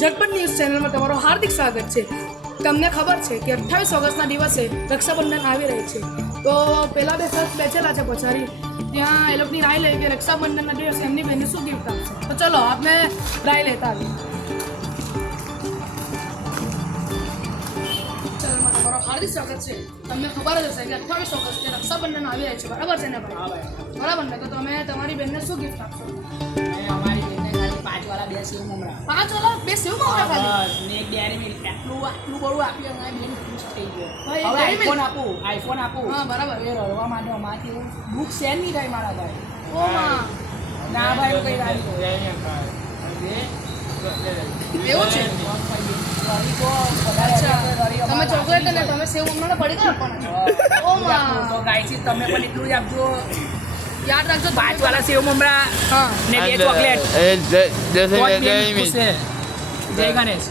ઝટપટ news ચેનલમાં તમારું હાર્દિક સ્વાગત છે. તમને ખબર છે કે 28 ઓગસ્ટના દિવસે રક્ષાબંધન આવી રહી છે, તો પહેલા બે શખ્સ બેઠેલા છે પછાડી, ત્યાં એ લોકોની રાય લઈ કે રક્ષાબંધનના દિવસે એમની બહેનને શું ગિફ્ટ આપશે. તો ચલો આપણે રાય લેતા આવીએ. ચેનલમાં તમારું હાર્દિક સ્વાગત છે. તમને ખબર જ હશે કે 28 ઓગસ્ટે રક્ષાબંધન આવી રહી છે, બરાબર છે ને ભાઈ? બરાબર ને? તો તમે તમારી બહેનને શું ગિફ્ટ આપશો? અમારી બેનને ખાલી 5 વાળા 2 સેવ મમરા. 5 વાળા 2 સેવ મમરા ખાલી? બસ ને એક ડેરી મિલ્ક. આટલું બડું આપી અમારી બેન ખુશ થઈ ગયો. ભાઈ, હવે dairy milk? આઈફોન આપું. હા, બરાબર. એ રડવા માંડ્યો અમારથી એવું દુઃખ શેર નહીં થાય મારા ભાઈ. ઓ માં, ના ભાઈ એવું કઈ રાખ્યું એવું છે? તમે ચોકલેટ અને તમે સેવ મમરાને પડી ગયા આપવાના છો? ઓ માં, તો ગાયસી તમે પણ એટલું જ આપજો. યાદ રાખજો. 5 વાળા સેવ મમરા હા, ને 2 ચોકલેટ. જય જય ગણેશ.